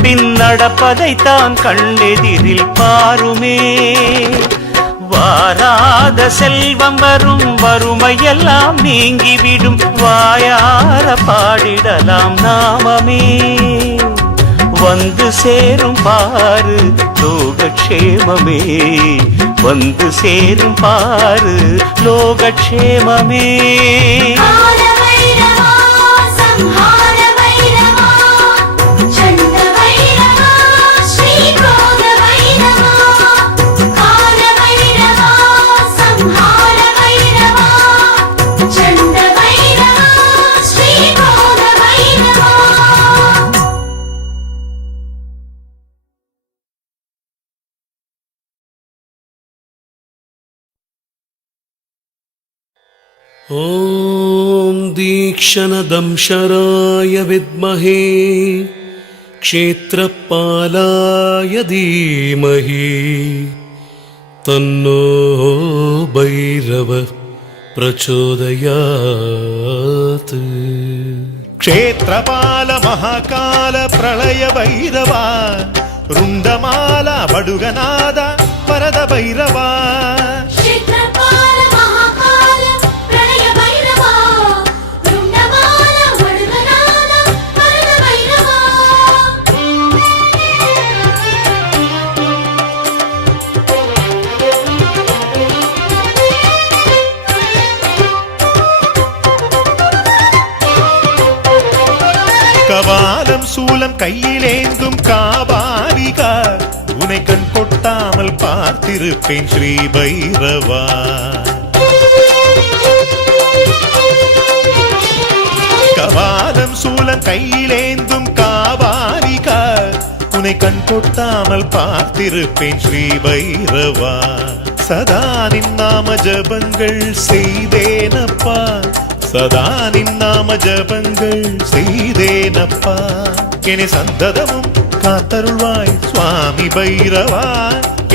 பின் நடப்பதைத்தான் கண்ணெதிரில் பாருமே. வாராத செல்வம் வரும் வறுமையெல்லாம் நீங்கிவிடும். வாயார பாடிடலாம் நாமமே. வந்து சேரும் பாரு லோகக்ஷேமமே. வந்து சேரும் பாரு லோகக்ஷேமமே. கால பைரவா சம்ஹார பைரவா சண்ட பைரவா ஸ்ரீகால பைரவா கால பைரவா சம்ஹார பைரவா சண்ட பைரவா ஸ்ரீகால பைரவா. ॐ दीक्षणदंशराय विद्महे क्षेत्रपालाय धीमहि तन्नो भैरव प्रचोदयात्. ಕ್ಷೇತ್ರಪಾಲ ಮಹಾಕಾಲ ಪ್ರಳಯ ಭೈರವ ರುಂಡಮಾಲ ಬಡುಗನಾದ ವರದ ಭೈರವ. ಕ್ಷೇತ್ರಪಾಲ ಮಹಾಕಾಲ ಪ್ರಳಯ ಭೈರವಾ ರುಂಡಮಾಲ ವಡುಗನಾದ ವರದ ಭೈರವಾ. கபாலம் சூலம் கையிலேந்தும் காபாலிகா உனை கண் கொட்டாமல் பார்த்திருப்பேன் ஸ்ரீ பைரவா. கபாலம் சூலம் கையிலேந்தும் காபாலிகா உனை கண் கொட்டாமல் பார்த்திருப்பேன் ஸ்ரீ பைரவா. சதா நின் நாம ஜபங்கள் செய்தேனப்பா, சதா நின் நாம ஜபங்கள் செய்தேனப்பா. என்னை சந்ததமும் காத்தருள்வாய் சுவாமி பைரவா,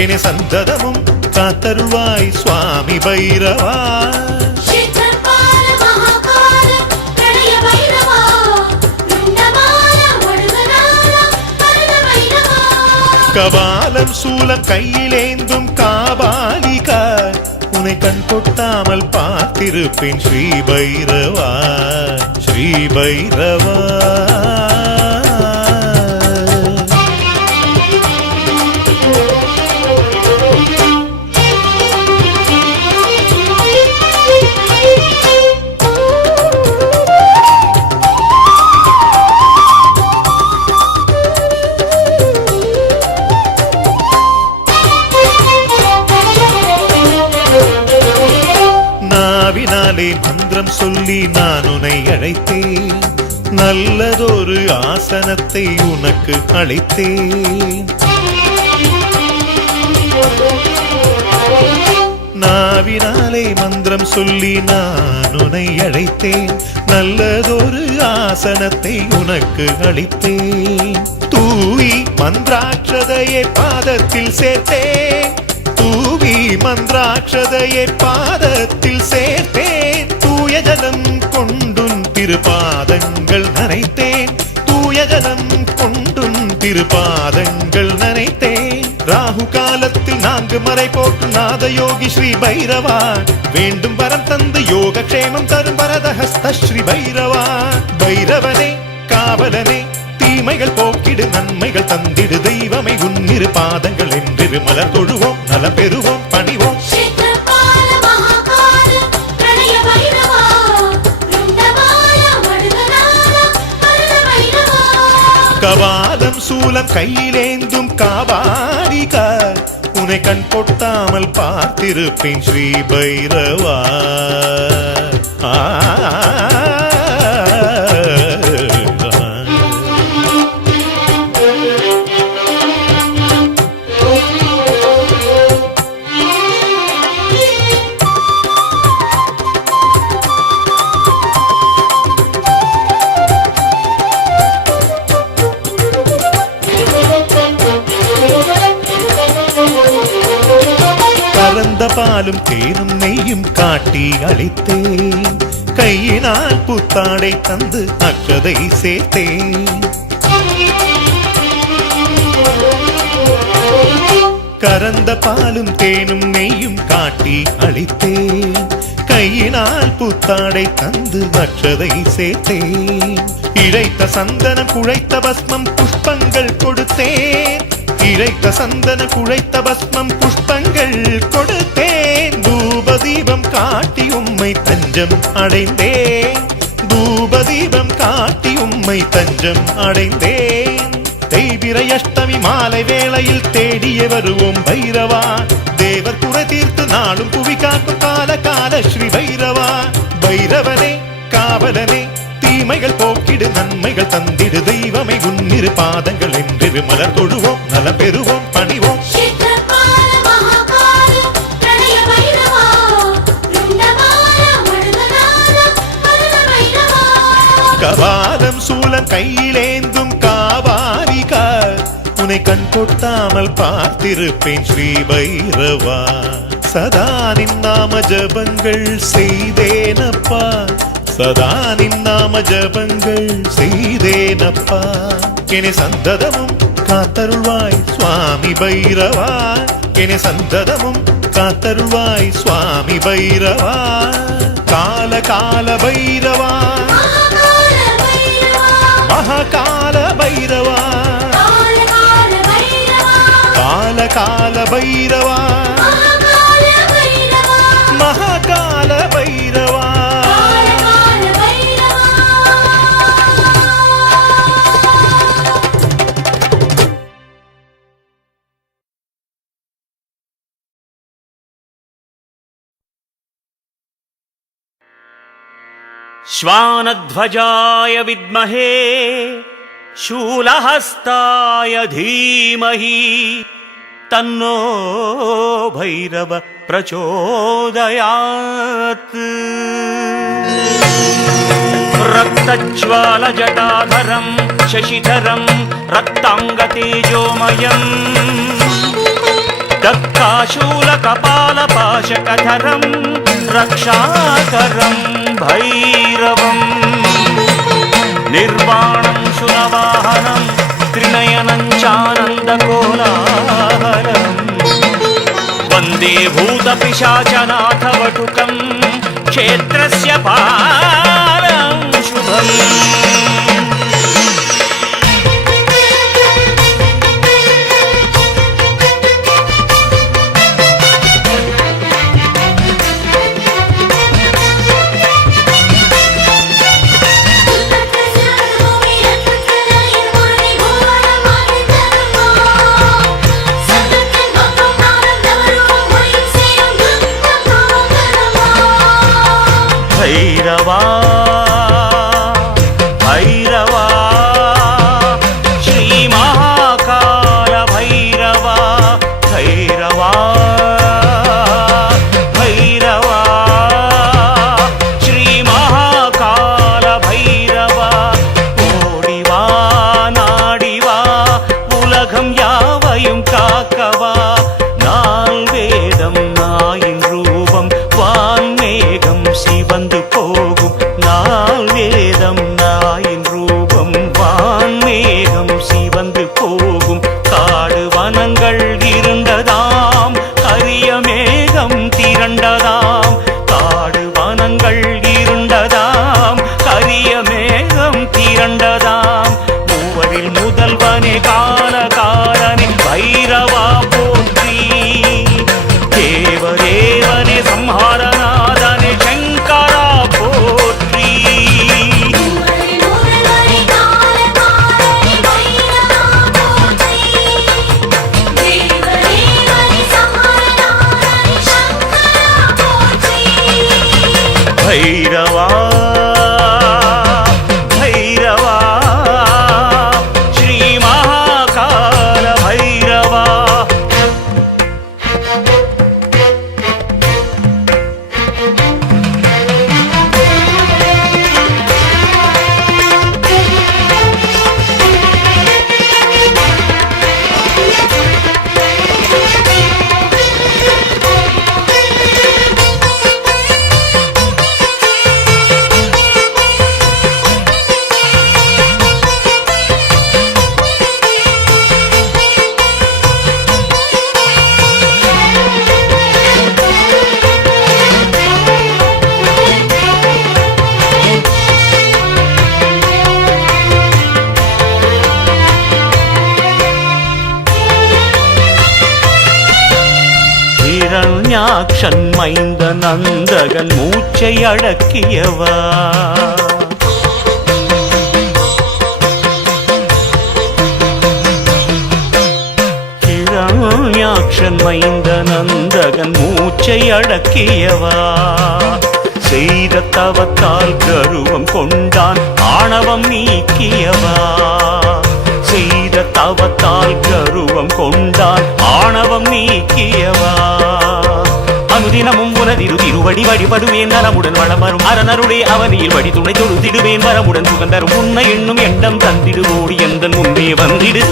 என்னை சந்ததமும் காத்தருள்வாய் சுவாமி பைரவா. ಕ್ಷೇತ್ರಪಾಲ ಮಹಾಕಾಲ ಪ್ರಣಯ ಭೈರವ ರುಂಡಮಾಲ ಒಳುಗನಾಲ ಕರಣ ಭೈರವ. கபாலம் சூலம் கையிலேந்தும் காபாலிகா, உன்னை கண் கொட்டாமல் பார்த்திருப்பேன் ஸ்ரீ பைரவா, ஸ்ரீ பைரவா. நாவினாலே மந்திரம் சொல்லி நான் உன்னை அழைத்தேன், நல்லதொரு ஆசனத்தை உனக்கு அழைத்தேன். நாவினாலே மந்திரம் சொல்லி நான் உன்னை அழைத்தேன், நல்லதொரு ஆசனத்தை உனக்கு அளித்தேன். தூவி மந்திராட்சதையை பாதத்தில் சேர்த்தேன், தூவி மந்திராட்சதையை பாதத்தில் சேர்த்தேன். தூய ஜலம் கொண்டுன் திருப்பாதங்கள் நனைத்தேன், தூய ஜலம் கொண்டுன் திருப்பாதங்கள் நனைத்தேன். ராகு காலத்தில் 4 மறை போட்டு நாதயோகி ஸ்ரீ பைரவா, வேண்டும் வரம் தந்து யோகக்ஷேமம் தரும் வரதஹஸ்த ஸ்ரீ பைரவா. பைரவனே காவலனே தீமைகள் போக்கிடு நன்மைகள் தந்திடு தெய்வமே உன்னிரு பாதங்கள் என்றிரு மலர் தொழுவோம் நலம் பெறுவோம் பணிவோம். ಕ್ಷೇತ್ರಪಾಲ ಮಹಾಕಾಲ ಪ್ರಣಯ ಭೈರವ ರುಂಡಮಾಲ ಒಳುಗನಾಲ ಕರಣ ಭೈರವ. கபாலம் சூலம் கையிலேந்தும் காபாலிகா, உன்னை கண் கொட்டாமல் பார்த்திருப்பேன் ஸ்ரீ பைரவா. கறந்த பாலும் தேனும் நெய்யும் காட்டி அளித்தேன், கையினால் புத்தாடை தந்து அக்ஷதை சேர்த்தேன். கறந்த பாலும் தேனும் நெய்யும் காட்டி அளித்தேன், கையினால் புத்தாடை தந்து அக்ஷதை சேர்த்தேன். இழைத்த சந்தனம் குழைத்த பஸ்மம் புஷ்பங்கள் கொடுத்தேன், இழைத்த சந்தன குழைத்த பஸ்மம் புஷ்பங்கள் கொடுத்தேன். தூபதீபம் காட்டி உம்மை தஞ்சம் அடைந்தேன், தூபதீபம் காட்டி உம்மை தஞ்சம் அடைந்தேன். தேய்பிறை அஷ்டமி மாலை வேளையில் தேடிய வருவோம் பைரவா, தேவர் குறை தீர்த்து நாளும் புவி காக்கும் கால கால ஸ்ரீ பைரவா. பைரவனே காவலனே தீமைகள் போக்கிடு நன்மைகள் தந்திடு தெய்வமே உன்னிரு பாதங்கள் என்றிரு மலர் தொழுவோம் நலம் பெறுவோம் பணிவோம். ಕ್ಷೇತ್ರಪಾಲ ಮಹಾಕಾಲ ಪ್ರಣಯ ಭೈರವ ರುಂಡಮಾಲ ಒಳುಗನಾಲ ಕರಣ ಭೈರವ. கபாலம் சூலம் கையிலேந்தும் காபாலிகா, உன்னை கண் கொட்டாமல் பார்த்திருப்பேன் ஸ்ரீ பைரவா. சதா நின் நாம ஜபங்கள் செய்தேனப்பா, சதா நின் நாம ஜபங்கள் செய்தேனப்பா. என்னை சந்ததமும் காத்தருள்வாய் சுவாமி பைரவா, என்னை சந்ததமும் காத்தருள்வாய் சுவாமி பைரவா. கால கால பைரவா ಮಹಾಕಾಲ ಭೈರವ மகாகால பைரவா, ಕಾಲ ಭೈರವ கால கால பைரவா ಮಹಾಕಾಲ ಭೈರವ மகாகால பைரவா. ಕಾಲ ಭೈರವ. श्वानध्वजाय विद्महे शूलहस्ताय धीमहि तन्नो भैरव प्रचोदयात् रक्तज्वालजटाधरं शशिधरं रक्ताङ्गतेजोमयम् दत्ताशूलकपालपाशकधरं रक्षाकरं भैरवम् निर्वाणं शुनवाहनं त्रिनयनं चानन्दकोलाहलम् वन्दे भूतपिशाचनाथवटुकं क्षेत्रस्य पालं शुभम् भैरवा भैरवा श्रीमहाकाल भैरवा भैरवा भैरवा श्रीमहाकाल भैरवा ओडिवा नाडिवा उलगम यावयुम काकवा नाल वेदम नाயின் ரூபம் வான்மேகம் சிவந்து போகும் நாள் வேதம் நாயின் ரூபம் வான்மேகம் சிவந்து போகும் காடு வனங்கள் இருண்டதாம் கரிய மேகம் திரண்டதாம் காடு வனங்கள் இருண்டதாம் கரிய மேகம் திரண்டதாம் மூவரில் முதல்வனே காலகாலனே பைரவா போற்றி தேவதேவனே சம்ஹாரநாதனே சங்கரா போற்றி भैरवा भैरवा श्री महाकाल भैरवा ஹிரண்யாக்ஷன் மைந்த நந்தகன் மூச்சை அடக்கியவா ஹிரண்யாக்ஷன் மைந்த நந்தகன் மூச்சை அடக்கியவா செய்த தவத்தால் கருவம் கொண்டான் ஆணவம் நீக்கியவா செய்த தவத்தால் கருவம் கொண்டான் ஆணவம் நீக்கியவா அனுதினமும் உனதிரு திருவடி வழிபடுவேன் நலமுடன் வளம் வரும் அரணருடைய அவனியில் வழி துணை தொழுதிடுவேன் வரமுடன் சுகந்தரும் உன்னை எண்ணும் எண்ணம் தந்திடுவோடி எந்த முன்பே வந்திடு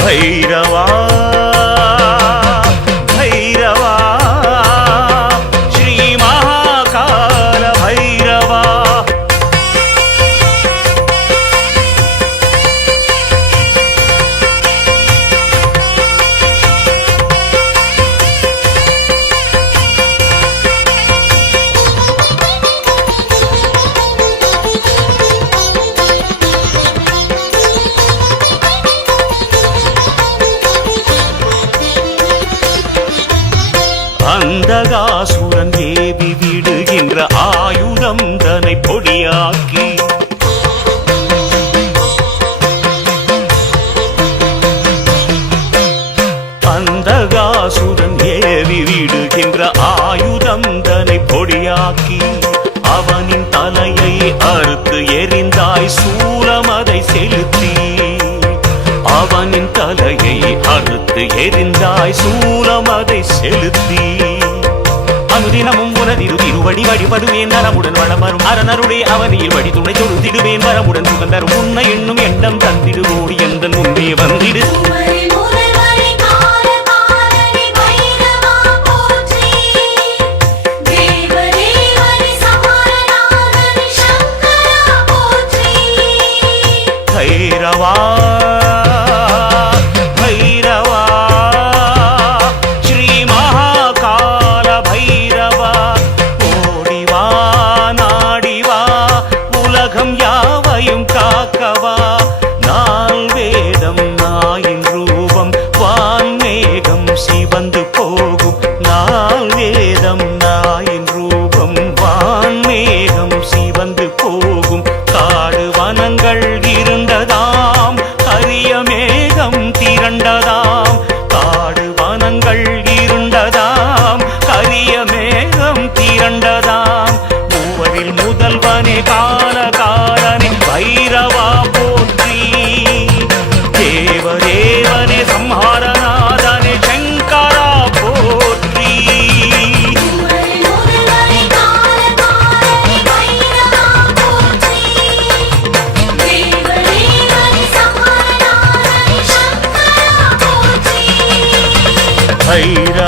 भैरवा भैरवा श्री महाकाल भैरवा மாலையை அறுத்து எரிந்தாய் சூலம் அதை செலுத்தி அனுதினமும் உனதிரு திருவடி வழிபடுவேன் நலமுடன் வளமரும் அரணருடைய அவனியில் வழி துணை தொழுதிடுவேன் வரமுடன் சுகந்தரும் உன்னை எண்ணும் எண்ணம் தந்திடுவோடி எந்த முன்பே வந்திடு பைரவா பைரவா ஸ்ரீ மகாகால பைரவா ஓடிவா நாடிவா உலகம் யாவையும் காக்கவா நால் வேதம் நாயின் ரூபம் வான்மேகம் சிவந்து போகும் நால் வேதம் நாயின் ரூபம் வான்மேகம் சிவந்து போகும் காடு வனங்கள் இருண்டதாம் அரிய மேகம் திரண்டதாம் காடு வனங்கள் இருண்டதாம் அரிய மேகம் திரண்டதாம் மூவரில் முதல்வனே காலகாலனே பைரவா போற்றி தேவதேவனே சம்ஹாரநாதனே சங்கரா போற்றி பைரவா